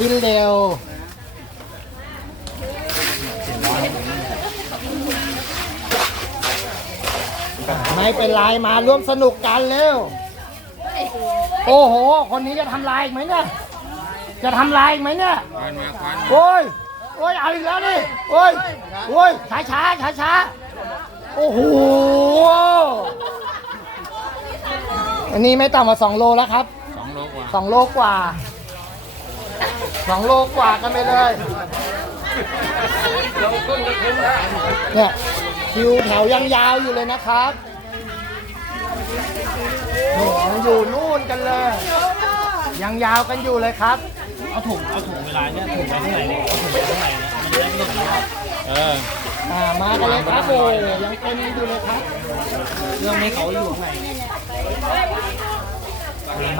กินเร็วไม่เป็นไรมาร่วมสนุกกันเร็ว โอ้โห คนนี้จะทำลายอีกไหมเนี่ย จะทำลายอีกไหมเนี่ยควันมาควันโอ้ยโอ้ยเอาอีกแล้วนี่โอ้ยโอ้ยช้าช้าช้าช้าๆโอ้โหอันนี้ไม่ต่ำกว่าสองโลแล้วครับสองโลกว่า สองโลกว่าสองโลกว่ากันไปเลยเนี่ยคิวแถวยังยาวอยู่เลยนะครับนี่ยังอยู่นู่นกันเลย ยังยาวกันอยู่เลยครับ เอาถุงเอาถุงเวลาเนี่ยถุงไว้ข้างในเนี่ยเอาถุงไว้ข้างในเนี่ยมันจะได้ไม่หลุดรอบเอออ่ามากันเลยครับโอ้ยังเป็นอยู่เลยครับเรื่องให้เขาอยู่ข้างใน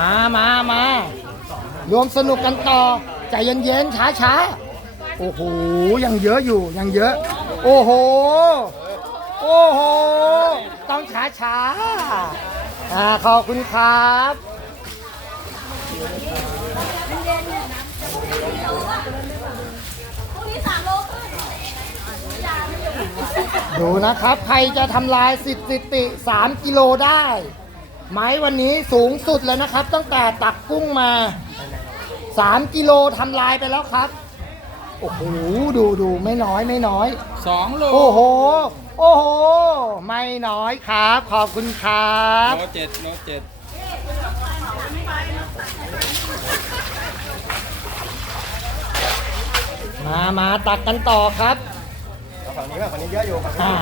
มามามา รวมสนุกกันต่อ ใจเย็นๆช้าๆ โอ้โห ยังเยอะอยู่ ยังเยอะ โอ้โห โอ้โห ต้องช้าๆอ่าขอบคุณครับดูนะครับ ใครจะทำลายสิทธิติ 3 กิโลได้ ไม้วันนี้สูงสุดแล้วนะครับ ตั้งแต่ตักกุ้งมา 3กิโลทำลายไปแล้วครับ โอ้โห ดูดูไม่น้อยไม่น้อย สองโลโอ้โห โอ้โห ไม่น้อยครับ ขอบคุณครับ โลเจ็ดโลเจ็ดมามาตักกันต่อครับฝั่งนี้แบบฝั่งนี้เยอะอยู่อ่า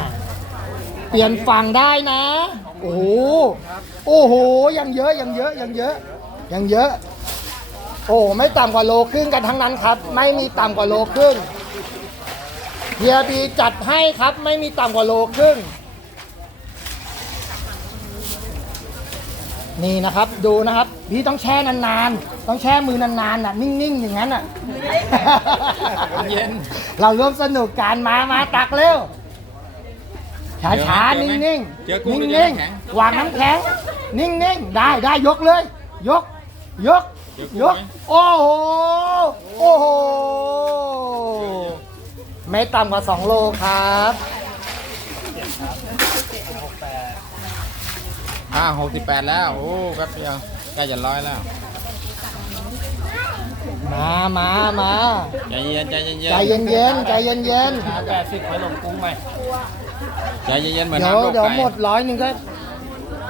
เปลี่ยนฝั่งได้นะ โอ้โห โอ้โห ยังเยอะยังเยอะยังเยอะยังเยอะ โอ้ไม่ต่ำกว่าโลครึ่งกันทั้งนั้นครับ ไม่มีต่ำกว่าโลครึ่งเฮียบีจัดให้ครับไม่มีต่ำกว่าโลครึ่งนี่นะครับดูนะครับ พี่ต้องแช่นานๆ ต้องแช่มือนานๆน่ะ นิ่งๆ อย่างนั้นน่ะเย็นเราร่วมสนุกกันมามาตักเร็วช้าๆนิ่งเจอกุ้งๆหรือเจอนิ่งน้ำแข็งๆวางน้ำแข็ง นิ่งๆ ได้ได้ยกเลย ยก ยก เจอกุ้งยกไหมโอ้โห โอ้โห ไม่ต่ำกว่า 2 โลครับอ่าหกสิบแปดแล้ว โอ้แป๊บเดียวใกล้จะร้อยแล้ว มามามาใจเย็นใจเย็นใจเย็นๆใจเย็นแปดสิบไว้ลงกุ้งไปใจเย็นๆเหมืๆอนเดี๋ยวน้ำลงเดี๋ยวไปหมดร้อยหนึ่งก็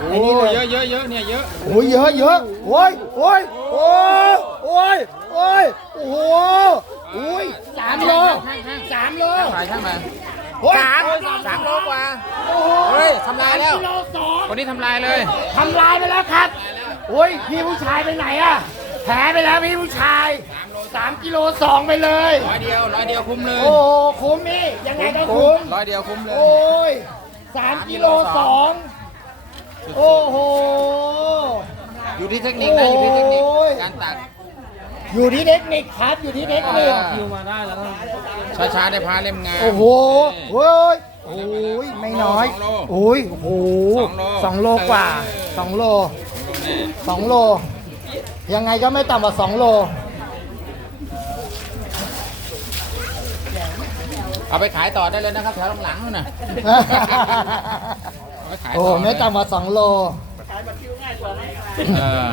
โอ้ไอ้นี่เลยเยอะเยอะเยอะเนี่ยเยอะโอ้ยเยอะเยอะโอ้ยโอ้ยโอ้ยโอ้ยโอ้ยโอ้โหโอ้ยสามโลสามโลถ่ายช่างมาโอ้ยสามสามโลกว่าโอ้โหเฮ้ยทำลายแล้วกิโลสองคนนี้ทำลายเลยทำลายไปแล้วครับโอ้ยพี่ผู้ชายไปไหนอะแพ้ไปแล้วพี่ผู้ชายสามกิโลสองไปเลยร้อยเดียวร้อยเดียวคุ้มเลยโอ้โหคุ้มนี่ยังไงก็คุ้มร้อยเดียวคุ้มเลยโอ้ยสามกิโลสอง โอ้โห อยู่ที่เทคนิคนะอยู่ที่เทคนิคโอ้ย การตักอยู่ที่เทคนิคครับอยู่ที่เทคนิคอ่าคิวมาได้แล้วก็ช้าๆได้พาเล่มงาน โอ้โหโอ้ยโอ้ยไม่น้อยสองโลโอ้ยโอ้โหสองโลสองโลกว่าสองโลสองโล ยังไงก็ไม่ต่ำกว่าสองโล เอาไปขายต่อได้เลยนะครับแถวหลังๆนู่นน่ะ เอาไปขายโอ้ต่อไม่ต่ำกว่าสองโลเออ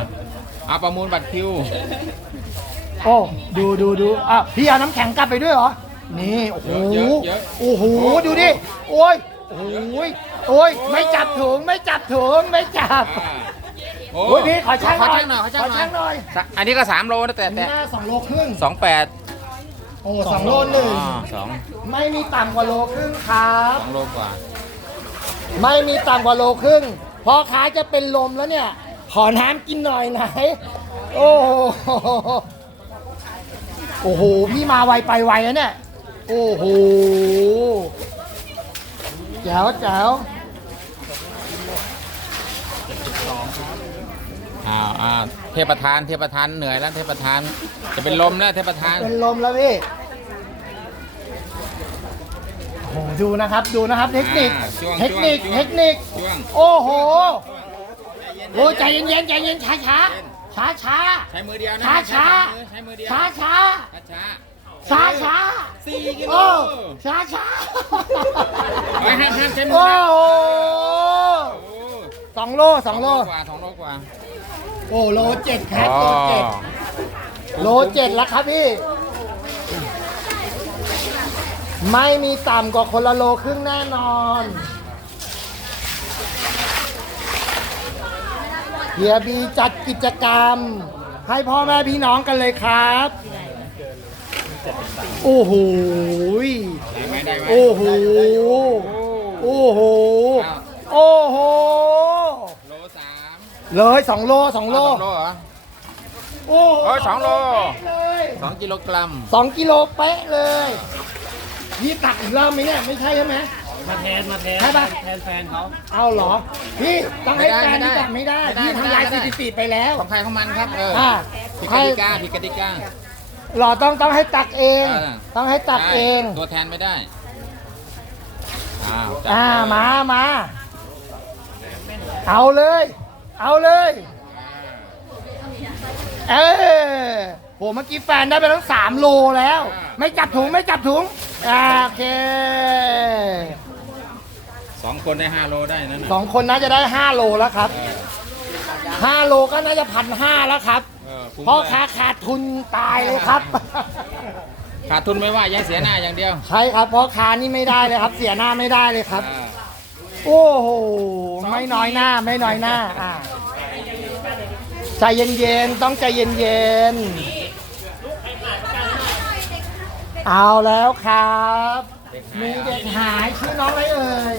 เอาประมูลบัตรคิว โอ้ดูดูดูอะพี่เอาน้ำแข็งกลับไปด้วยเหรอ นี่ โอ้โห เยอะเยอะโอ้โห ดูดิ โอ้ย โอ้ย โอ้ย ไม่จับถุง ไม่จับถุง ไม่จับ อ่าโอ้ยพี่ขอช่างหขอน่อยช่างหน่อยขอขอช่างหน่ช่างหอน่อยยอันนี้ก็สามโลนะแต่อันนี้แต่หน้าสองโลครึ่ง สองแปดโอ้สองโลหนึ่ง สองไม่มีต่ำกว่าโลครึ่งครับ สองโลกว่า ไม่มีต่ำกว่าโลครึ่งพอค้าจะเป็นลมแล้วเนี่ย ขอน้ำกินหน่อยไหนโอ้โหโอ้โห พี่มาไวไปไวแล้วเนี่ย โอ้โหแจ๋วแจ๋วอ้าวอ้าวเทพประธาน เทพประธานเหนื่อยแล้ว เทพประธาน จะเป็นลมแล้ว เทพประธาน เป็นลมแล้วพี่ โอ้โห ดูนะครับดูนะครับเทคนิคอ่าช่วงเทคนิคช่วงเทคนิคช่วงโอ้โหโอ้ใจเย็นๆใจเย็นช้าช้าช้าช้าใช้มือเดียวนะช้าช้าใช้มือเดียวช้าช้าช้าช้าช้าสี่กิโลโอ้ช้าช้าไว้ห้ามห้ามใช้มือโอ้นะโหโอ้สองโลสองโลกว่าสองโลกว่าโอ้โลเจ็ดครับโลเจ็ดโลเจ็ดแล้วครับพี่ ไม่มีต่ำกว่าคนละโลครึ่งแน่นอนเฮียบีจัดกิจกรรม ให้พ่อแม่พี่น้องกันเลยครับ โอ้โหได้ไหมได้ไหมโอ้โหโอ้โหโอ้โหโลสามเลยสองโลสองโลสองโลเหรอโอ้โหโอ้ยสองโลเลยสองกิโลกรัมสองกิโลเป๊ะเลย พี่ตักอีกรอบไหมเนี่ยไม่ใช่ใช่ไหม มาแทนมาแทนใช่ปะ แทนแฟนเขาเอาเหรอพี่ต้องให้ไม่ได้แฟนไม่พี่ได้ตักไม่ได้ไม่ได้พี่ทำลายไม่สได้ ถิติไปแล้วของใครของมันครับ เอออ่าผิดกให้ติกาผิดกติกาหรอต้องต้องให้ตักเองเออต้องให้ตักเอง ได้ตัวแทนไม่ได้อ้าวจัดอ่าเลยมามา เอาเลย เอาเลย เออโหเมื่อกี้แฟนได้ไปตั้งสามโลแล้ว ไม่จับถุงไม่จับถุง อ่าโอเคสองคนได้ห้าโลได้นั่นสน่ะองคนน่าจะได้ห้าโลแล้วครับห้าโลก็น่าจะพันห้าแล้วครับเออคุ้มพ่อเลยค้าขาดทุนตายเลยครับ ขาดทุนไม่ว่ายังเสียหน้าอย่างเดียวใช่ครับพ่อค้านี่ไม่ได้เลยครับ เสียหน้าไม่ได้เลยครับ อ่าโอ้โห ไม่น้อยหน้า ไม่น้อยหน้า อ่า ใจเย็นๆ ต้องใจเย็นๆ เอาแล้วครับ มีเด็กหายชื่อน้องอะไรเอ่ย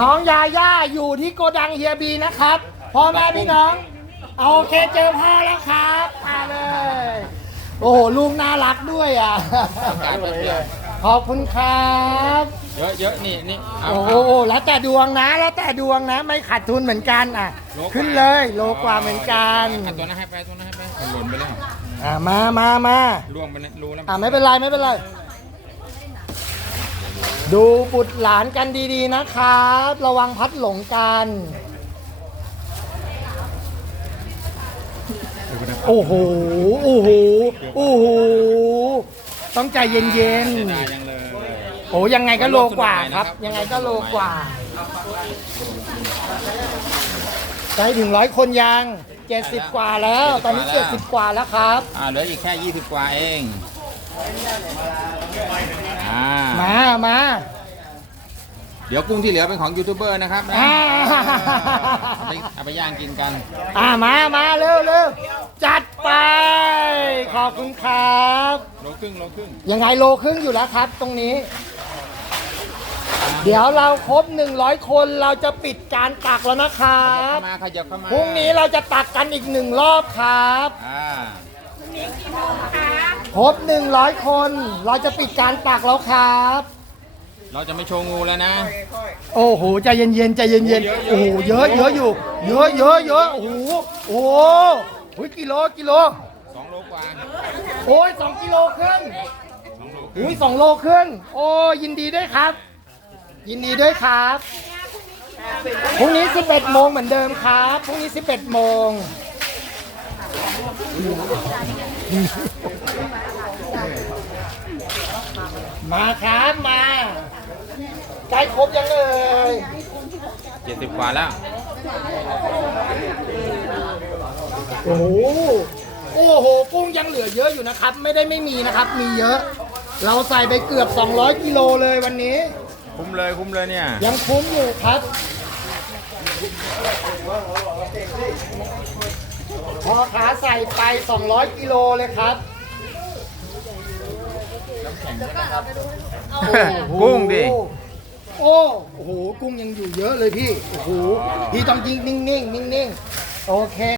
น้องยาย่าอยู่ที่โกดังเฮียบีนะครับพ่อแม่พี่น้อง โอเคเจอพ่อแล้วครับมาเลย โอ้โหลูกน่ารักด้วยอะต้องการแป๊บเดียวขอบคุณครับ เยอะเยอะนี่นี่เอาโอ้โหเอาแล้วแต่ดวงนะ แล้วแต่ดวงนะ ไม่ขาดทุนเหมือนกันอะโลกว่าขึ้นเลยโลกว่าเหมือนกันอะตัวนั้นให้ไปตัวนั้นให้ไปมันหล่นไปแล้ว อ่ามามามาล่วงไปในรูแล้วอ่าไม่เป็นไรไม่เป็นไร ดูบุตรหลานกันดีๆนะครับ ระวังพัดหลงกันโอ้โห โอ้โห โอ้โห ต้องใจเย็นเสียดายจังเลย ๆโอ้ยังไงก็โลกว่าครับ ยังไงก็โลกว่าใกล้ถึงร้อยคนยัง70กว่าแล้ว ตอนนี้70กว่าแล้วครับ อ่าเหลืออีกแค่20กว่าเองอ่ามามาเดี๋ยวกุ้งที่เหลือเป็นของยูทูบเบอร์นะครับนะอ่าเอาไปเอาไปย่างกินกัน อ่ามามาเร็วเร็วจัดไป ขอบคุณครับ โลครึ่งโลครึ่งยังไงโลครึ่งอยู่แล้วครับ ตรงนี้ เดี๋ยวเราครบ 100 คนเราจะปิดการตักแล้วนะครับเข้ามาขยับเข้ามาพรุ่งนี้เราจะตักกันอีกหนึ่งรอบครับ อ่าครบ 100 คน เราจะปิดการตักแล้วครับ เราจะไม่โชว์งูแล้วนะ โอ้โหใจเย็นๆใจเย็นๆโอ้โหเยอะเยอะอยู่ เยอะเยอะเยอะโอ้โหโอ้โหอุ๊ยกิโลกิโล2โลกว่าโอ้ยสองกิโลครึ่ง2โลอุ้ยสองโลครึ่งโอ้ยินดีด้วยครับ ยินดีด้วยครับพรุ่งนี้ 11 โมงเหมือนเดิมครับพรุ่งนี้ 11 โมง มาครับมาใกล้ครบยังเอ่ย70กว่าแล้ว โอ้โหโอ้โห กุ้งยังเหลือเยอะอยู่นะครับ ไม่ได้ไม่มีนะครับ มีเยอะ เราใส่ไปเกือบ 200 กิโลเลยวันนี้ คุ้มเลยคุ้มเลยเนี่ย ยังคุ้มอยู่ครับ พอขาใส่ไป 200 กิโลเลยครับโอ้โหกุ้งดิโอ้โอ้โห กุ้งยังอยู่เยอะเลยพี่ โอ้โห พี่ต้องยิงนิ่งๆ นิ่งๆ โอเค